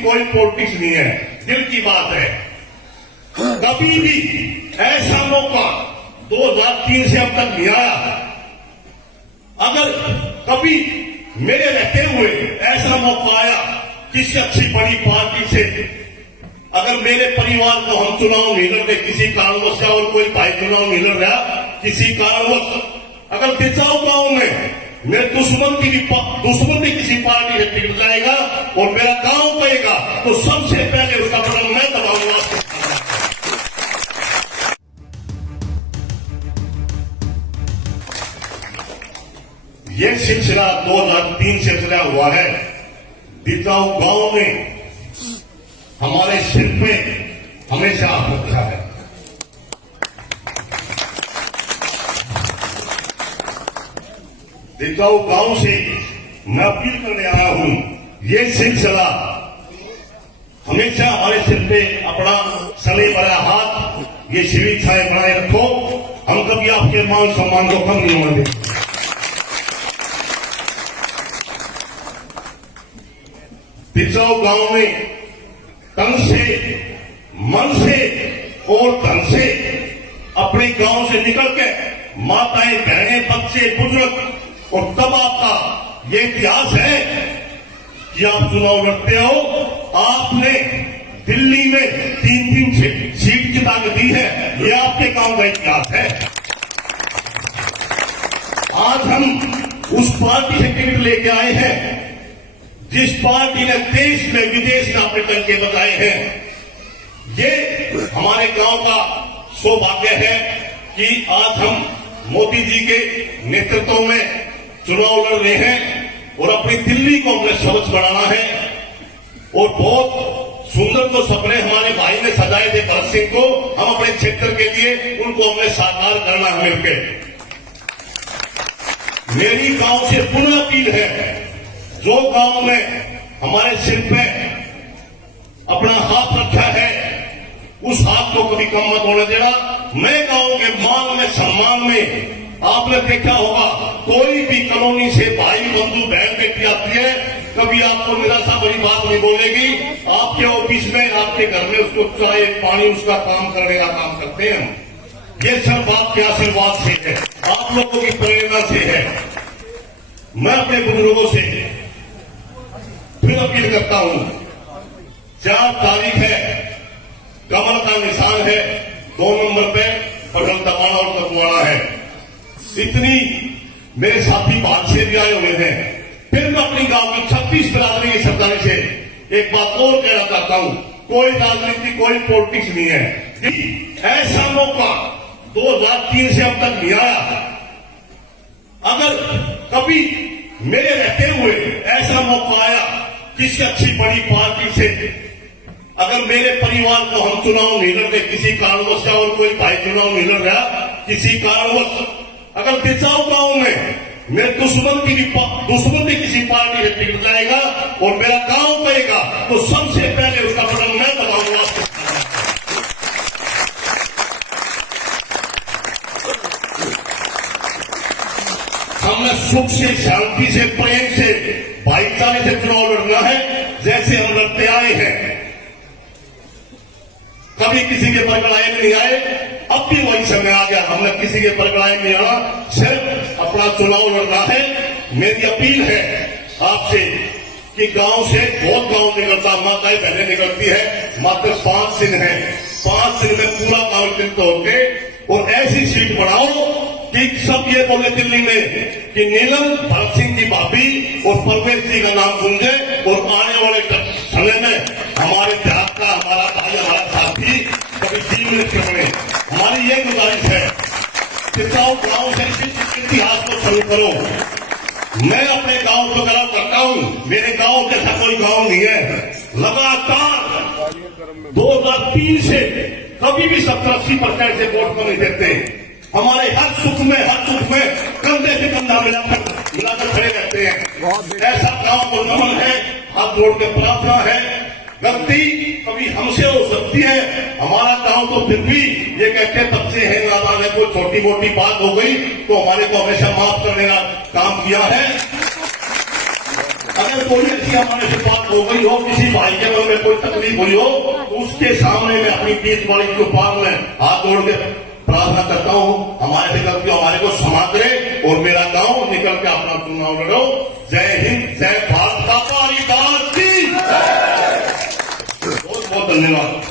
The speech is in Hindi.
कोई पॉलिटिक्स नहीं है, दिल की बात है। कभी भी ऐसा मौका 2003 से अब तक नहीं आया। अगर कभी मेरे रहते हुए ऐसा मौका आया किसी अच्छी बड़ी पार्टी से, अगर मेरे परिवार को हम चुनाव नहीं लड़ते किसी कारणवश, और कोई भाई चुनाव नहीं लड़ रहा किसी कारणवश, अगर दिचाऊ गांव में मेरे दुश्मन की किसी पार्टी से टिकट जाएगा और मेरा गांव कहेगा तो सबसे पहले उसका बटन मैं दबाऊंगा। ये सिलसिला 2003 से चला हुआ है। दिचाऊ गांव में हमारे सिर पे हमेशा हाथ रखा है। दिचाऊ गांव से मैं अपील करने आया हूं, ये सिलसिला हमेशा हमारे सिर पे अपना सले भरा हाथ, ये शिव इच्छाएं बनाए रखो। हम कभी आपके मान सम्मान को कम नहीं होने देंगे। दिचाऊ गांव में तन से, मन से और धन से अपने गांव से निकल के माताएं, बहनें, बच्चे, बुजुर्ग, और तब आपका ये इतिहास है कि आप चुनाव लड़ते हो। आपने दिल्ली में 3-3 सीट जिता के दी है, ये आपके गांव का इतिहास है। आज हम उस पार्टी से टिकट लेके आए हैं जिस पार्टी ने देश में विदेश में अपने टंके बजाए हैं। ये हमारे गांव का सौभाग्य है कि आज हम मोदी जी के नेतृत्व में चुनाव लड़ रहे हैं और अपनी दिल्ली को हमने स्वच्छ बनाना है। और बहुत सुंदर जो सपने हमारे भाई ने सजाए थे भरत सिंह को, हम अपने क्षेत्र के लिए उनको हमने साकार करना है मिलकर। मेरी गांव से पुनः अपील है, जो गांव में हमारे सिर पे अपना हाथ रखा है उस हाथ को कभी कम मत होने देना। मैं गांव के मान में, सम्मान में, आपने देखा होगा कोई भी कॉलोनी से भाई, बंधु, बहन, बेटी आती है, कभी आपको निराशा भरी बात नहीं बोलेगी। आपके ऑफिस में, आपके घर में उसको चाय पानी, उसका काम करने का काम करते हैं हम। ये सब बात के आशीर्वाद से है, आप लोगों की प्रेरणा से है। मैं अपने बुजुर्गों से फिर अपील करता हूं, 4 तारीख है, कमल का निशान है, 2 नंबर पे बटन दबाना और कटवाना है। इतनी मेरे साथी बात से भी आए हुए हैं। फिर मैं अपनी गांव की 36 बिरादरी की सरदारी से एक बात और कहना चाहता हूं, कोई राजनीति, कोई पॉलिटिक्स नहीं है। ऐसा मौका 2003 से अब तक नहीं आया। अगर कभी मेरे रहते हुए ऐसा मौका आया किसी अच्छी बड़ी पार्टी से, अगर मेरे परिवार को हम चुनाव नहीं लड़ते किसी कारणवश, और कोई भाई चुनाव नहीं लड़ रहा किसी कारणवश, अगर दिचाऊ गांव में मेरे दुश्मन की किसी पार्टी से टिकट जाएगा और मेरा गांव कहेगा तो सबसे पहले उसका बटन मैं दबाऊंगा। हमें सुख से, शांति से, प्रेम से, भाईचारे से चुनाव लड़ना है, जैसे हम लड़ते आए हैं। कभी किसी के बरगड़ाए में नहीं आए, अब भी वही समय आ गया, हमने किसी के बरगड़ाए में आना, सिर्फ अपना चुनाव लड़ना है। मेरी अपील है आपसे कि गांव से बहुत गांव निकलता, माताएं बहनें निकलती है, मात्र 5 दिन है, 5 दिन में पूरा गांव एकत्रित होकर और ऐसी सीट बनाओ कि सब ये बोले दिल्ली में कि नीलम, भरत सिंह की भाभी और परवेज जी का नाम गूंजे, और आने वाले समय में हमारे देहात का, हमारा भाई, हमारा साथी कभी 3 मिनट के बने। हमारी ये गुजारिश है, दिचाऊ गांव से इतिहास को शुरू करो। मैं अपने गांव को गलत करता हूं, मेरे गांव जैसा कोई गांव नहीं है। लगातार 2003 से कभी भी 70-80% से वोट को नहीं देते। हमारे हर सुख में, हर दुख में कंधे से कंधा मिलाकर खड़े रहते हैं। ऐसा गांव को नमन है, हाथ जोड़ के प्रार्थना है। गलती कभी हमसे हो सकती है, हमारा गांव तो फिर भी ये कहते बच्चे हैं, नादान है, कोई छोटी मोटी बात हो गई तो हमारे को हमेशा माफ करने का काम किया है। अगर कोई ऐसी हमारे से बात हो गई हो, किसी भाई के मन में कोई तकलीफ हुई हो, तो उसके सामने मैं अपनी 20 वाली के ऊपर में हाथ जोड़ के प्रार्थना करता हूं, हमारे से गलती हमारे को क्षमा करे और मेरा गांव निकल के अपना चुनाव लड़ो। जय हिंद, जय भारत माता की। बहुत बहुत धन्यवाद।